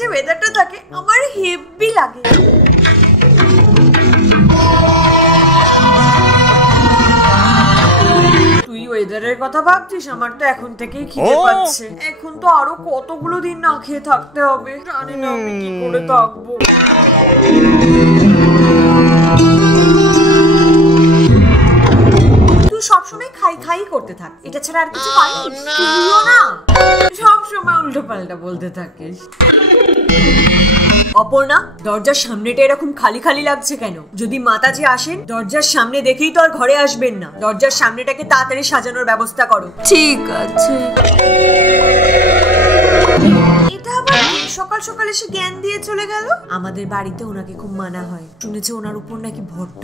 যে ওয়েদারটা থাকে আমার হেভি লাগে। তুই ওয়েদারের কথা ভাবছিস? আমার তো এখন থেকেই খিদে পাচ্ছে। এখন তো আরো কতগুলো দিন না খেয়ে থাকতে হবে, জানি না আমি কি করে থাকবো। তুই সবসময় খাই খাই করতে থাক, এটা ছাড়া আর কিছু পারিস? তুইও না সবসময় উল্টো পাল্টা বলতে থাকিস। অপর্ণা, দরজার সামনেটা এরকম খালি খালি লাগছে কেন? যদি মাতাজি আসেন দরজার সামনে দেখেই তো আর ঘরে আসবেন না। দরজার সামনেটাকে তাড়াতাড়ি সাজানোর ব্যবস্থা করো। ঠিক আছে। এটা আবার সকাল সকাল এসে জ্ঞান দিয়ে চলে গেল। আমাদের বাড়িতে ওনাকে খুব মানা হয়, শুনেছি ওনার উপর নাকি ভট্ট,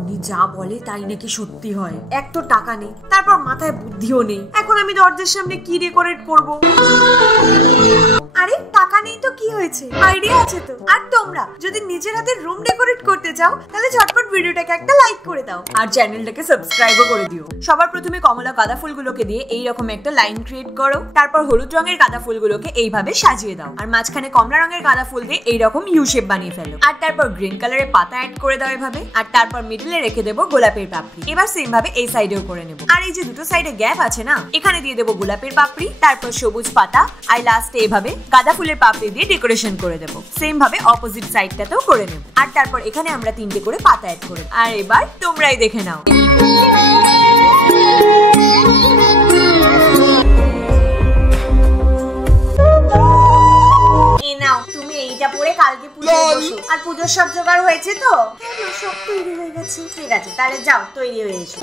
উনি যা বলে তাই নাকি সত্যি হয়। এক তো টাকা নেই, তারপর মাথায় বুদ্ধিও নেই। এখন আমি দরজার সামনে কি ডেকোরেট করব? আরে টাকা নেই তো কি হয়েছে, আইডিয়া আছে তো। আর তোমরা যদি নিজের হাতে রুম ডেকোরেট করতে চাও তাহলে ঝটপট ভিডিওটাকে একটা লাইক করে দাও আর চ্যানেলটাকে সাবস্ক্রাইবও করে দিও। সবার প্রথমে কমলা গাঁদা ফুলগুলোকে দিয়ে এইরকম একটা লাইন ক্রিয়েট করো। তারপর হলুদ রঙের গাঁদা ফুলগুলোকে এইভাবে সাজিয়ে দাও আর মাঝখানে কমলা রঙের গাঁদা ফুল দিয়ে এইরকম ইউ শেপ বানিয়ে ফেলো। আর তারপর গ্রিন কালারের পাতা অ্যাড করে দাও এভাবে। আর তারপর মিডলে রেখে দেবো গোলাপের পাপড়ি। এবার সেম ভাবে এই সাইডেও করে নেব। আর এই যে দুটো সাইডে গ্যাপ আছে না, এখানে দিয়ে দেবো গোলাপের পাপড়ি, তারপর সবুজ পাতা, আর লাস্টে এভাবে গাঁদা ফুলের পাপড়ি দিয়ে ডেকোরেশন করে দেবো। সেম ভাবে অপোজিট সাইডটাতেও করে নেব। আর তারপর এখানে আমরা তিনটে করে পাতা অ্যাড করে। আর এবার তোমরাই দেখে নাও। তুমি এইটা পরে কালকে পুজোয় বসো। আর পুজোর সব জোগাড় হয়েছে তো? হ্যাঁ, সব তৈরি হয়ে গেছে। ঠিক আছে, তাহলে যাও তৈরি হয়ে এসো।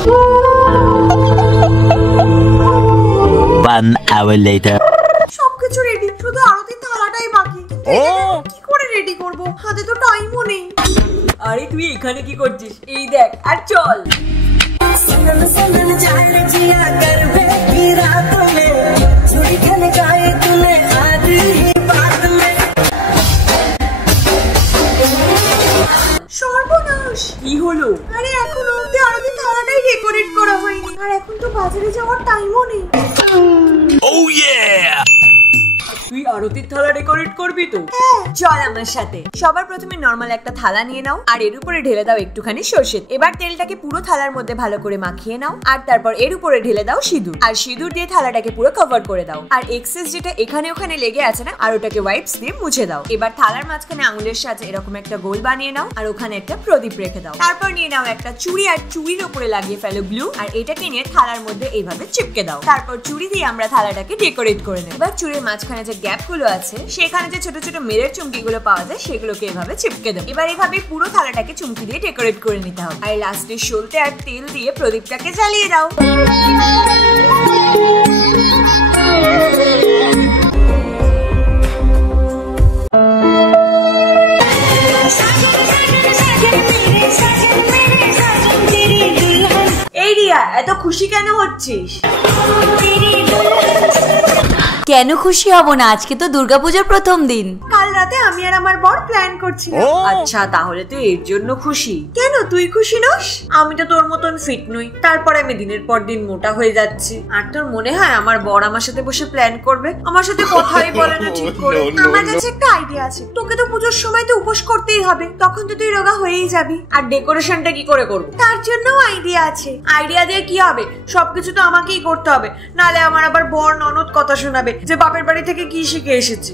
1 hour later. সবকিছু রেডি, শুধু আরতির থালাটাই বাকি। কি করে রেডি করব? হাতে তো টাইমও নেই। আরে তুই এখানে কি করছিস? এই দেখ আর চল। সর্বনাশ, কি হলো? আরে এখন অবধি আরতির থালাটাই ডেকোরেট করা হয়নি। আর এখন তো বাজারে যাওয়ার টাইমও নেই। Oh yeah! তুই আরতির থালা ডেকোরেট করবি তো? চল আমার সাথে। সবার প্রথমে নরমাল একটা থালা নিয়ে নাও আর এর উপরে ঢেলে দাও একটুখানি সরষে। এবার তেলটাকে পুরো থালার মধ্যে ভালো করে মাখিয়ে নাও। আর তারপর এর উপরে ঢেলে দাও সিঁদুর। আর সিঁদুর দিয়ে থালাটাকে পুরো কভার করে দাও। আর এক্সেস যেটা এখানে ওখানে লেগে আছে না, আর ওটাকে ওয়াইপস দিয়ে মুছে দাও। এবার থালার মাঝখানে আঙুলের সাথে এরকম একটা গোল বানিয়ে নাও আর ওখানে একটা প্রদীপ রেখে দাও। তারপর নিয়ে নাও একটা চুড়ি আর চুড়ির উপরে লাগিয়ে ফেলো গ্লু। আর এটাকে নিয়ে থালার মধ্যে এইভাবে চিপকে দাও। তারপর চুড়ি দিয়ে আমরা থালাটাকে ডেকোরেট করে নেব। এবার চুড়ির মাঝখানে যে গ্যাপ গুলো আছে সেখানে যে ছোট ছোট মিরের চুমকিগুলো পাওয়া যায় সেগুলোকে এভাবে চিপকে দাও। এবার এভাবে পুরো থালাটাকে চুমকি দিয়ে ডেকোরেট করে নিতে হবে। আর লাস্টে সলতে আর তেল দিয়ে প্রদীপটাকে জ্বালিয়ে দাও। এই রিয়া, এত খুশি কেন হচ্ছিস? কেন খুশি হব না? আজকে তো দুর্গাপূজার প্রথম দিন। কাল রাতে আমি আর আমার বর প্ল্যান করছিলাম। আচ্ছা, তাহলে তুই এর জন্য খুশি? কেন তুই খুশি নস? আমি তো তোর মতন ফিট নই, তারপরে আমি দিনের পর দিন মোটা হয়ে যাচ্ছি। আর তোর মনে হয় আমার বর আমার সাথে বসে প্ল্যান করবে? আমার সাথে কথাই বলে না ঠিক করে। আমার কাছে একটা আইডিয়া আছে। তোকে তো পুজোর সময় তো উপোস করতেই হবে, তখন তো তুই রোগা হয়েই যাবি। আর ডেকোরেশনটা কি করে করব? তার জন্য আইডিয়া আছে। আইডিয়া দিয়ে কি হবে? সবকিছু তো আমাকেই করতে হবে, নালে আমার আবার বর ননদ কথা শোনাবে যে বাপের বাড়ি থেকে কি শিখে এসেছি।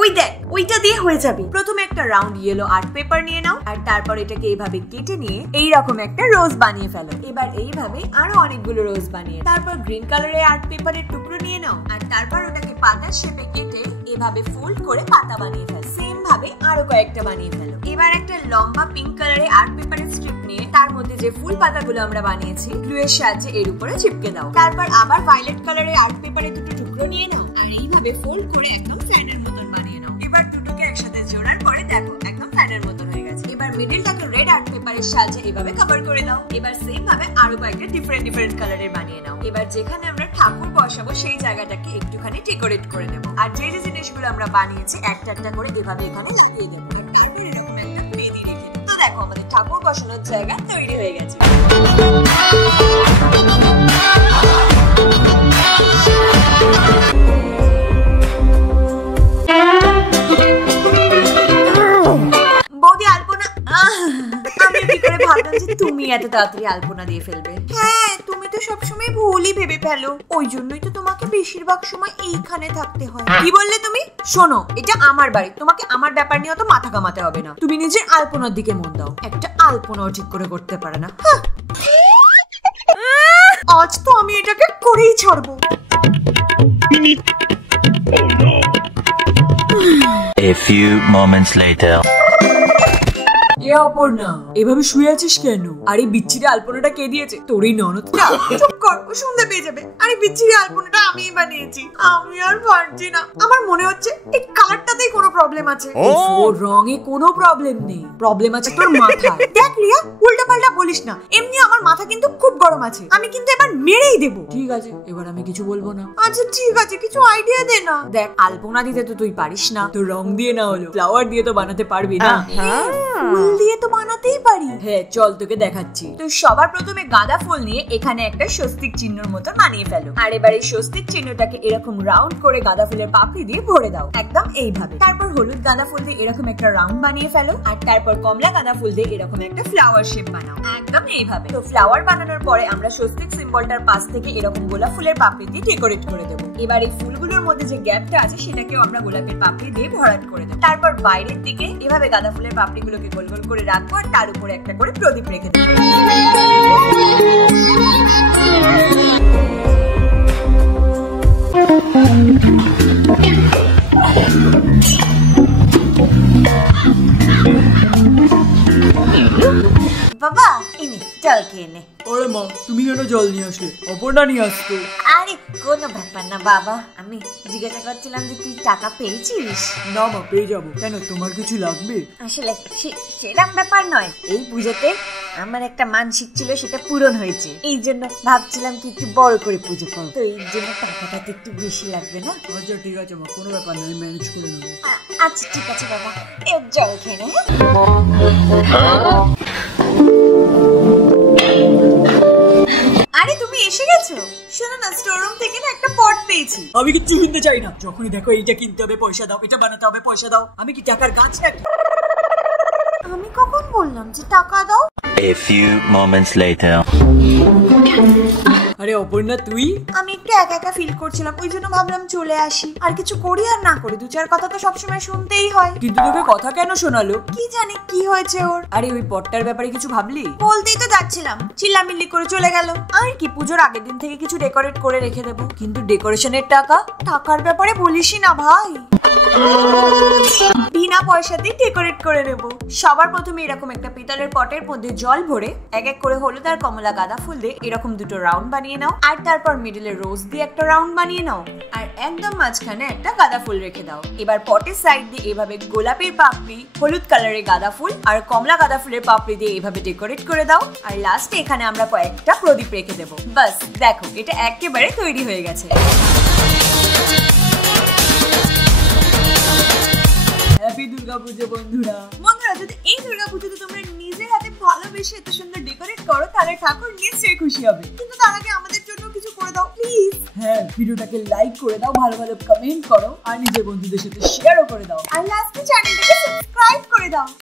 ওই দেখ, ওইটা দিয়ে হয়ে যাবে। প্রথমে একটা রাউন্ড ইয়েলো আর্ট পেপার নিয়ে নাও আর তারপর এটাকে এইভাবে কেটে নিয়ে এইরকম একটা রোজ বানিয়ে ফেলো। এবার এইভাবে আরো অনেকগুলো রোজ বানিয়ে তারপর গ্রিন কালারের আর্ট পেপারের টুকরো নিয়ে নাও আর তারপর ওটাকে পাতার শেপে কেটে এভাবে ফোল্ড করে পাতা বানিয়ে ফেলো। সেম ভাবে আরো কয়েকটা বানিয়ে ফেলো। এবার একটা লম্বা পিঙ্ক কালারের আর্ট পেপারের স্ট্রিপ নিয়ে তার মধ্যে যে ফুল পাতাগুলো আমরা বানিয়েছি গ্লু এর সাহায্যে এর উপরে চিপকে দাও। তারপর আবার ভায়োলেট কালারের আর্ট পেপারের দুটো টুকরো নিয়ে নাও আর এইভাবে ফোল্ড করে একদম ফ্যানের মতন বানিয়ে নাও। এবার দুটোকে একসাথে জোড়ার পরে দেখো একদম ফ্যানের মতন হয়ে গেছে। এবার মিডলটাকে রেড আর্ট পেপারের সাহায্যে এইভাবে কভার করে দাও। এবার সেম ভাবে আরো কয়েকটা ডিফারেন্ট কালারের বানিয়ে নাও। এবার যেখানে আমরা ঠাকুর বসাবো সেই জায়গাটাকে একটুখানি ডেকোরেট করে নেব। আর যে যে জিনিসগুলো আমরা বানিয়েছি একটা একটা করে এভাবে এখানে লাগিয়ে দেবো। এরকম একটা বেদি রেখে দেবো। তো দেখো আমাদের ঠাকুর বসানোর জায়গা তৈরি হয়ে গেছে। এত তাড়াতাড়ি আলপনা দিয়ে ফেলবে। হ্যাঁ, তুমি তো সবসময় ভুলই ভেবে ফেলো, ওই জন্যই তো তোমাকে বেশিরভাগ সময় এইখানে থাকতে হয়। কি বললে তুমি? শোনো, এটা আমার বাড়ি, তোমাকে আমার ব্যাপার নিয়ে অত মাথা ঘামাতে হবে না। তুমি নিজের আলপনার দিকে মন দাও। একটা আলপনাও ঠিক করে করতে পারে না। আজ তো আমি এটাকে করেই ছাড়বো। A few moments later. Aparna, এভাবে শুয়ে আছিস কেন? আরে বিচ্ছিরি আলপনাটা কে দিয়েছে? তোরই ননদটা। চুপ কর, ও শুনতে পেয়ে যাবে। আরে বিচ্ছিরি আলপনাটা আমিই বানিয়েছি। আমি আর পারছি না। আমার মনে হচ্ছে এই কালারটাতেই কোনো প্রবলেম আছে। ও রঙে কোনো প্রবলেম নেই, প্রবলেম আছে তোর মাথায়। দেখ রিয়া, উল্টাপাল্টা বলিস না। এমনি আমার মাথা কিন্তু খুব গরম আছে, আমি কিন্তু এবার মেরেই দেবো। ঠিক আছে, এবার আমি কিছু বলবো না। আচ্ছা ঠিক আছে, কিছু আইডিয়া দে না। দেখ, আলপনা দিতে তো তুই পারিস না, তো রং দিয়ে না হলো ফ্লাওয়ার দিয়ে তো বানাতে পারবি না? হ্যাঁ, ফুল দিয়ে তো বানাতেই পারি। হ্যাঁ চল, তোকে দেখাচ্ছি। তো সবার প্রথমে গাঁদা ফুল নিয়ে এখানে একটা স্বস্তিক চিহ্নের মতো বানিয়ে ফেলো। আর এবার এই স্বস্তিক চিহ্নটাকে এরকম রাউন্ড করে গাঁদা ফুলের পাপড়ি দিয়ে ভরে দাও, একদম এইভাবে। তারপর হলুদ গাঁদা ফুল দিয়ে এরকম একটা রাউন্ড বানিয়ে ফেলো। আর তারপর কমলা গাঁদা ফুল দিয়ে এরকম একটা ফ্লাওয়ার শেপ বানাও, একদম এইভাবে। তো ফ্লাওয়ার বানানোর পরে আমরা স্বস্তিক সিম্বলটার পাশ থেকে এরকম গোলাপ ফুলের পাপড়ি দিয়ে ডেকোরেট করে দেবো। এবার এই ফুলগুলোর মধ্যে যে গ্যাপটা আছে সেটাকেও আমরা গোলাপের পাপড়ি দিয়ে ভরাট করে দেবো। তারপর বাইরের দিকে এভাবে গাঁদা ফুলের পাপড়িগুলোকে গোল গোল করে রাখবো, আর তার উপরে একটা করে প্রদীপ রেখে দেবো। বাবা, এনে জল খেয়ে নে। আরে মা, তুমি কেন জল নিয়ে আসলে? অপর্ণা নিয়ে আসতো। আরে কোনো ব্যাপার না বাবা, আমি জিজ্ঞাসা করছিলাম যে তুই টাকা পেয়েছিস? না মা, পেয়ে যাবো। কেন, তোমার কিছু লাগবে? আসলে সেরকম ব্যাপার নয়, এই পুজোতে আমার একটা মানসিক ছিল, সেটা পূরণ হয়েছে। এই জন্য ভাবছিলাম কি একটু বড় করে পুজো করবো, তো এই জন্য টাকাটা তো একটু বেশি লাগবে না? আচ্ছা ঠিক আছে মা, কোনো ব্যাপার নয়, ম্যানেজ করে নেবো। আচ্ছা ঠিক আছে বাবা, এর জল খেয়ে নে। আরে তুমি এসে গেছো? শোনো না, স্টোর রুম থেকে না একটা পট পেয়েছি। আমি কিচ্ছু কিনতে চাই না। যখনই দেখো এইটা কিনতে হবে পয়সা দাও, এটা বানাতে হবে পয়সা দাও। আমি কি টাকার গাছ নাকি? আমি কখন বললাম যে টাকা দাও? A few moments later. আরে অপর্ণা, তুই? আমি একটু একা একা ফিল করছিলাম, ওই জন্য ভাবলাম চলে আসি। আর কিছু করি আর না করি, দু চার কথা তো সবসময় শুনতেই হয়। কিন্তু তোকে কথা কেন শোনালো? কি জানি কি হয়েছে ওর। আরে ওই পটটার ব্যাপারে কিছু ভাবলি? বলতেই তো যাচ্ছিলাম, চিল্লামিল্লি করে চলে গেল। আর কি, পুজোর আগের দিন থেকে কিছু ডেকোরেট করে রেখে দেবো। কিন্তু ডেকোরেশনের টাকা? টাকার ব্যাপারে বলিসই না ভাই, বিনা পয়সাতেই ডেকোরেট করে নেব। সবার প্রথমে এরকম একটা পিতলের পটের মধ্যে জল ভরে এক এক করে হলুদ আর কমলা গাঁদা ফুল দিয়ে এরকম দুটো রাউন্ড বানিয়ে নাও। আর তারপর মিডলে রোজ দিয়ে একটা রাউন্ড বানিয়ে নাও, আর একদম মাঝখানে একটা গাঁদা ফুল রেখে দাও। এবার পটের সাইড দিয়ে এভাবে গোলাপের পাপড়ি, হলুদ কালারের গাঁদা ফুল আর কমলা গাঁদা ফুলের পাপড়ি দিয়ে এভাবে ডেকোরেট করে দাও। আর লাস্টে এখানে আমরা কয়েকটা প্রদীপ রেখে দেবো। বাস দেখো, এটা একেবারে তৈরি হয়ে গেছে। হ্যাপি দুর্গা পুজো বন্ধুরা। বন্ধুরা, যদি এই দুর্গা পুজোতে তোমরা নিজের হাতে ভালোবেসে এত সুন্দর ডেকোরেট করো, তাহলে ঠাকুর নিশ্চয়ই খুশি হবে। কিন্তু তার আগে আমাদের জন্য কিছু করে দাও প্লিজ। হ্যাঁ, ভিডিওটাকে লাইক করে দাও, ভালো ভালো কমেন্ট করো, আর নিজের বন্ধুদের সাথে শেয়ারও করে দাও। আর লাস্টে চ্যানেলটাকে সাবস্ক্রাইব করে দাও।